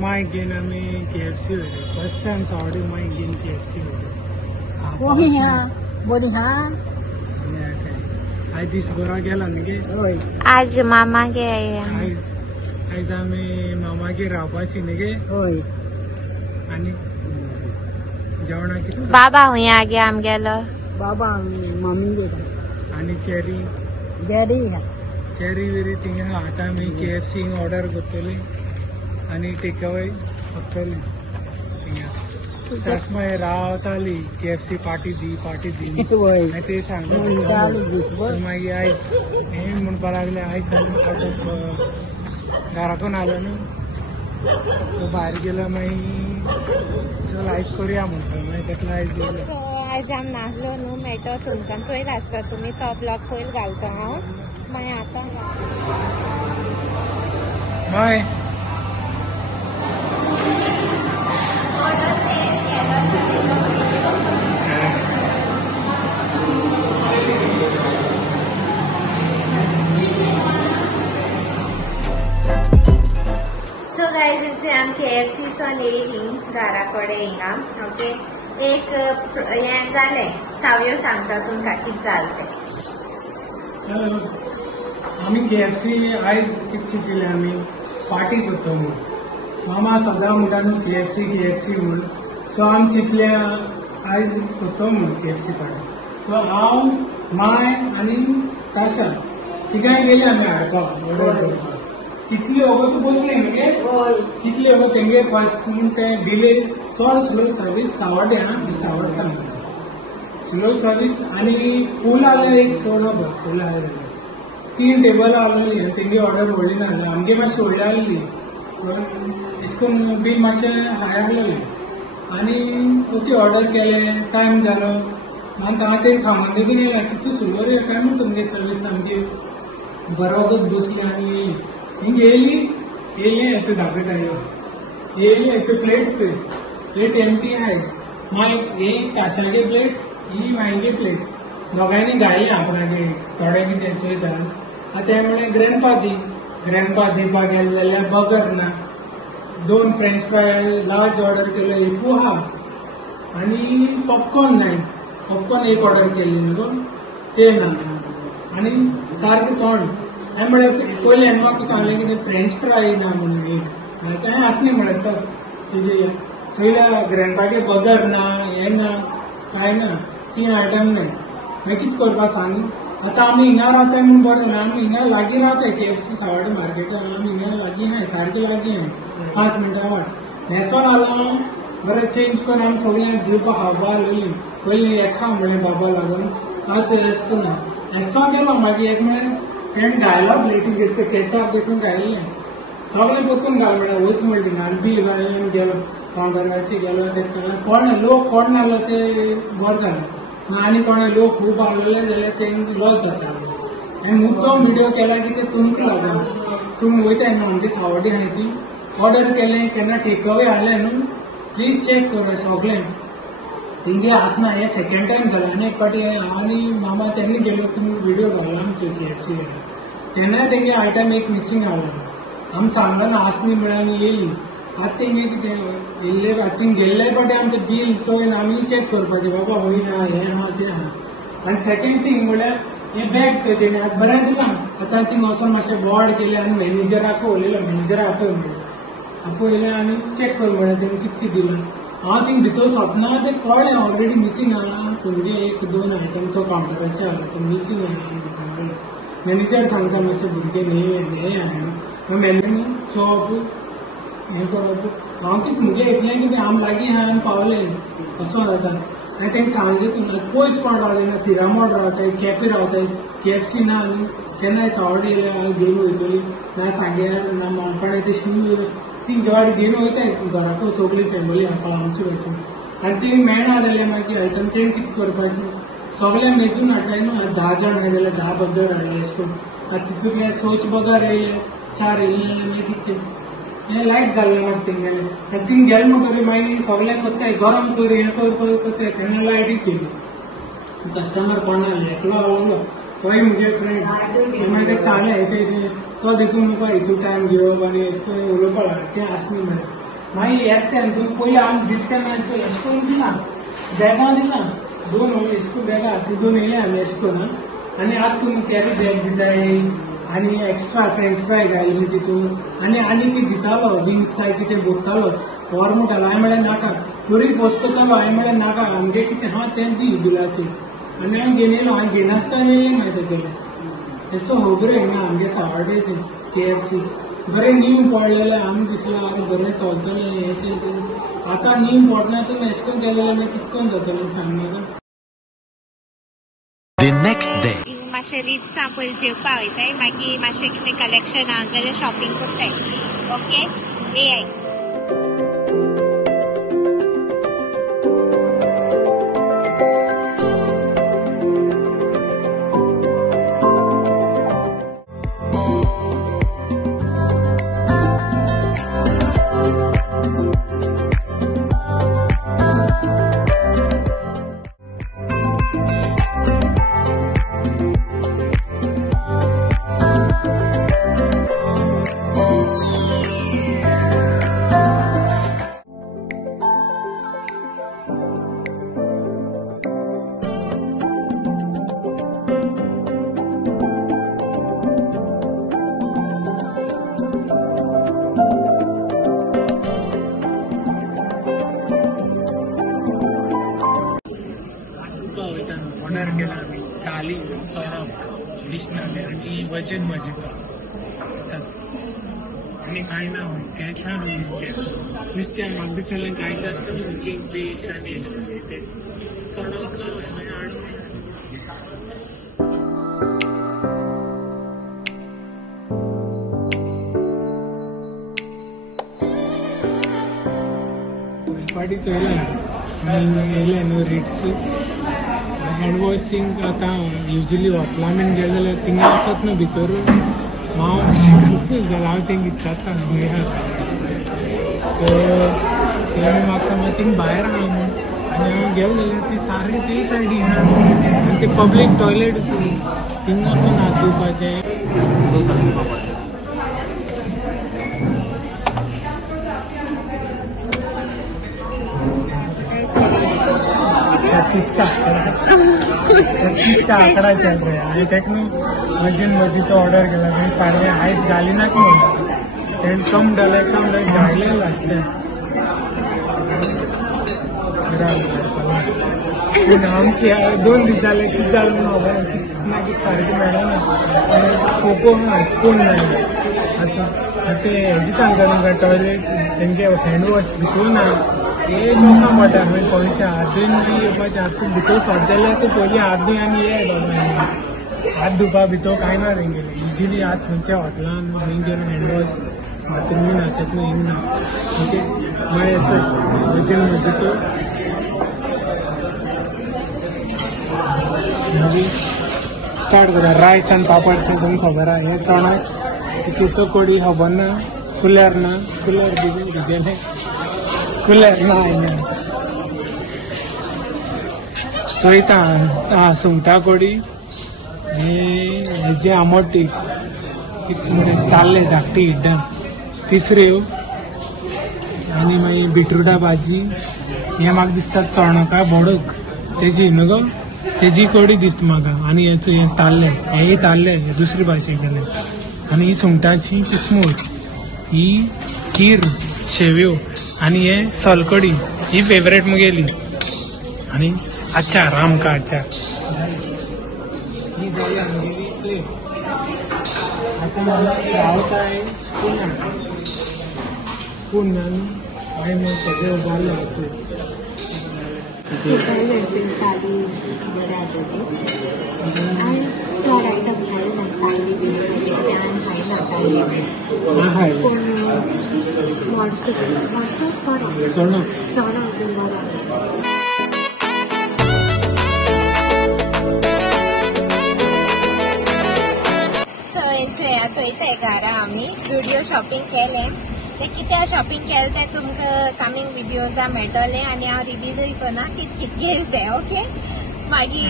माय घेन आमी KFC वयले फर्स्ट टाइम सावडी माय घेन KFC बरी हा आयज दीस बरो गेला न्ही होय आज मामागे आयज आमी मामागेर रावपाची न्ही गे होय आनी जेवणा कितें बाबा हुंय आगे आमगेलो बाबा मम्मी गेला आनी चेरी डॅडी हा चेरी वेरी थिंग आहा आतां आमी KFC ऑर्डर करतली आनी टेक अवे करतली सास मागीर रावताली KFC पार्टी दी होय मागीर ते सांगता मागीर आयज हे म्हणपा लागले आयज घराकून आलो न्हू सो भायर गेलो मागीर चल आयज करया म्हणटा मागीर तेका आयज गेलो सो आज आम नासलो न्हू मेळटो तुमकां चोयत आसता तुमी तो ब्लॉग पयलीं घालता हांव मागीर आतां माय सो गाइज इथे आम KFC सोन येयली घरा कडेन हिंगा ओके एक हें जालें सावयो सांगता तुमकां कितें जालें तें आमी KFC आयज कितें चिंतिल्लें आमी पार्टी करता म्हूण मामा सदां म्हणटा न्हू KFC म्हूण सो आमी चिंतलें आयज करता म्हूण KFC पार्टी सो हांव माय आनी ताशा तिगांय गेले आमी हाडपाक ऑर्डर करपाक कितली वगत बसले मगे कितली वगत तेंगे फर्स्ट ते डिले चड स्लो सर्वीस सावड्डे सावड सांगता स्लो सर्वीस आनी फूल आहलें एक सोडो फूल आहलें 3 टेबल आहलेली आनी तेंगे ऑर्डर व्हडली नासली आमगे मातशी व्हडली आहलेली अशें करून बील मातशें हाय आहलेलें आनी ओके ऑर्डर केलें टायम जालो मागीर हांव तें सांगून लेगीत येयला कितली सुंदर काय म्हूण तुमगे सर्वीस सामकी बरो वगत बसली आनी हिंग येयली हेचो दाखयता येयली हेचो प्लेट एमटी आहाय मागीर हे ताशागे प्लेट ही मायगे प्लेट दोगांयनी घायली आपणागे थोडे कितें चोयता आतां म्हळ्यार ग्रँडपा दिवपाक गेले जाल्यार बगर ना 2 फ्रेंच फ्राय लार्ज ऑर्डर केलो एक पोहा आनी पॉपकॉर्न नाय पॉपकॉर्न एक ऑर्डर केल्ली न्हू ते ना आनी सारकें तोंड हांवें म्हळ्यार पयलीं हांवें म्हाका सांगलें कितें फ्रेंच फ्राय ना म्हणून एक तें आसलें म्हळ्यार चल तेजे चोयल्या ग्रँडपागे बगर ना हें ना कांय ना 3 आयटम नाय मागीर कितें करपाक सांग आतां आमी हिंगा रावताय म्हूण बरें जालें आमी हिंगा लागीं रावताय KFC सावड्डे मार्केटान आमी हिंगा लागीं आहाय सारकें लागीं आहाय 5 मिनटां वाट न्हेसोन आलो बरें चेंज करून आमी सगळें जेवपाक खावपाक लागलीं पयलीं हेका म्हळें बाबा लागून कांच रेस्ट करून न्हेसोन गेलो मागीर एक म्हळ्यार तेणें घायलो प्लेटी केचप देखून घायलें सगळें परतून घाल म्हळ्यार वयता म्हणटा आनी बील घालून गेलो कावंटराचेर गेलो ते कोण लोक कोण नासलो ते बरें जालें आनी कोणा लोक खूब आहलेले जाल्यार तेंक लॉस जाता हांवें मुद्दम व्हिडियो केला की ते तुमकां लागून तुमी वयताय न्हू आमची सावड्डी आहाय ती ऑर्डर केलें केन्ना टेक अवे आहलें न्हू प्लीज चॅक कर सगळें तेंगे आसना हे सेकंड टायम घालें आनी एक फावटी हांव आनी मामा तेन्ना गेलो तुमी व्हिडियो घालो आमचे KFC तेन्नाय तेंगे आयटम एक मिसींग आहलो आमी सांगलो ना आसली म्हळ्यार येयली आतां तेंगे कितें येयल्ले थिंग गेल्ले फावटी आमचें बील चोयन आमी चॅक करपाचें बाबा हय ना हें आहा तें आहा आनी सेकंड थिंग म्हळ्यार हें बॅग चोय तेणें आतां बरें दिलां आतां थिंग वचोन मातशें बोर्ड केलें आनी मॅनेजराक उलयलो मॅनेजरा आपय म्हणून आपयलें आनी चॅक कर म्हळ्यार तेणें कितें दिलां हांव थिंग भितर सोंपना तें कळ्ळें ऑलरेडी मिसींग आहा तुमगे 1-2 आयटम तो कावंटराचेर आहलो तो मिसींग आहा मॅनेजर सांगता मातशें भुरगे न्ही हांवें मॅनेजर चोप हें करप हांव कितें मुगे इतलें कितें आमी लागीं आहा आमी पावले असो जाता हांवें तेंका सांगलें पयस कोण रावले ना तिरामोड रावताय केपें रावताय KFC ना न्ही केन्नाय सावड्डे येयले हांव घेवन वयतली ना सांग्यार ना मानपाणे ते शी ती गाडी घेवन वयताय घराको सगळी फॅमिली हांव आमचे वयसून आनी ती मेळना जाल्यार मागीर आयटम तें कितें करपाचें सगळें मेजून हाडटाय न्हू 10 जाण आहाय जाल्यार 10 बगर हाडले अशें करून आतां तितूंतले सोच बगर येयले 4 येयले जाल्यार मागीर कितें हें लायट जाल्लें म्हाका तेंगेलें आनी थिंग गेले म्हणटकीर मागीर सगळें कोत्ताय गरम कर हें कर कोत्ताय तेन्ना लायट गेली कस्टमर कोण आहले एकलो आवलो तोय म्हजे फ्रेंड मागीर ताका सांगलें अशें तो देखून म्हाका हितू टायम घेवप आनी अशें करून उलोवपाक लागलें तें आसलें म्हळ्यार मागीर येता तुमी पयलीं आमी दिता तेन्ना अशें करून दिना बॅगां दिना 2 व्हडलीं अशें करून बॅगां तितून येयले आमी अशें करून आनी आतां तुमी कॅरी बॅग दिताय आनी एक्स्ट्रा फ्रेंच फ्राय घायली तितून आनी कितें दितालो विंग्स काय कितें भरतालो व्हर म्हणटालो हांवें म्हळ्यार नाका तरी फोर्स करतालो हांवें म्हळ्यार नाका आमगे कितें हा तें दी बिलाचेर आनी हांवें घेवन येयलो हांवें घेनासतना येयलें मागीर तेगेलें एसो खबर येना आमगे सावड्डेचे KFC बरें नीव पडलेले आमी दिसलें आरे बरें चलतलें अशें आतां नीव पडना तर अशें करून केलेलें मागीर कितें करून जातलें सांग म्हाका. The next day. मातशें रिट्सा पयलीं जेवपाक वयताय मागीर मातशें कितें कलेक्शन आहा जाल्यार शॉपिंग करताय ओके ए ऑर्डर केला आमी थाली चोरप डिशनरी आनी वचन म्हजे आनी कांय ना तेंच ना नुस्त्याक म्हाका दिसलें जायत आसता न्हू फिश आनी अशें चोडप हाडून पाटी चोयला आनी येयले न्हू रेट्स हँड वॉशींग आतां युजली हॉटलां बीन गेले जाल्यार थिंगा आसत न्हू भितर हांव कन्फ्यूज जाला हांव थिंग विचारता सो तेणी म्हाका सांगलें थिंग भायर आहा म्हूण आनी हांव गेलो जाल्यार ती सारकी ते सायडीन आहा आनी ते पब्लीक टॉयलेट थिंग वचून हात धुवपाचें छत्तीस का आंकड़ा चल रहा है आनी तेका न्हू वजन म्हजी तो ऑर्डर केला थंय सारकें आयस घाली नाक म्हणटा तेणें कम घातलें लास्टाक पूण आमचे 2 दीस जाले कितें जालें म्हणून खबर ना कितें ना कितें सारकें मेळना आनी फोको स्पून मेळना आसा ते हेजी सांगता तांकां टॉयलेट तेंगे हँड वॉश भितूर ना हे सोंसा मोटा मागीर कोणशें हातून बी येवपाचें हातून भितर सोद जाल्यार तूं पयलीं हात धुय आनी ये बाबा हात धुवपा भितर कांय ना तेंगेलें युजली हात खंयच्या हॉटेलान खंय गेलो हँड वॉश बाथरूम बीन आसत न्हू हिंग ना ओके मागीर वचून म्हजे तो मागीर स्टार्ट करा रायस आनी पापड तें तुमकां खबर आहा हें चणाक किसो कोडी खबर ना कुलर दिलें कुलर ना चोयता सुंगटां कोडी हेजे आमट ताल्ले धाकटी हिड्डा तिसऱ्यो आनी मागीर बिटरूटा भाजी हें म्हाका दिसता चोणका बोडूक तेजी न्हू गो तेजी कोडी दिसता म्हाका आनी हें ताल्ले हेंय ताल्ले दुसरी भाशे गेले आनी ही सुंगटाची किसमूर ही खीर शेव्यो आनी हे सोलकडी ही फेवरेट मुगेली आनी आचार आमकां आचार ही जाली आमगेली प्लेट आतां रावताय स्पूनान हांवें सगळें जालें थाली बरें आसा हांवें 4 आयटम खायना ताल्ली बी हांवें खायना ताल्ली पूण मोडसो चोणो बरो चोयताय घरा आमी जुडियो शॉपिंग केलें ते कित्या शॉपिंग केलें तें तुमकां कमिंग विडियोजा मेळटलें आनी हांव रिव्हिवूय करना कितें घेतलें तें ओके मागीर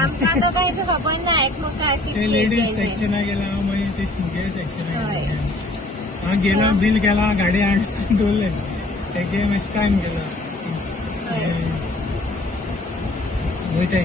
आमकां तो कांय खबर ना एकमुखार कितें लेडीज सेक्शनाक गेला मागीर ते स्मुगे सेक्शनाक हांव गेलो बील केला गाडी हाडून दवरले तेगे मातशें टायम गेलो वयताय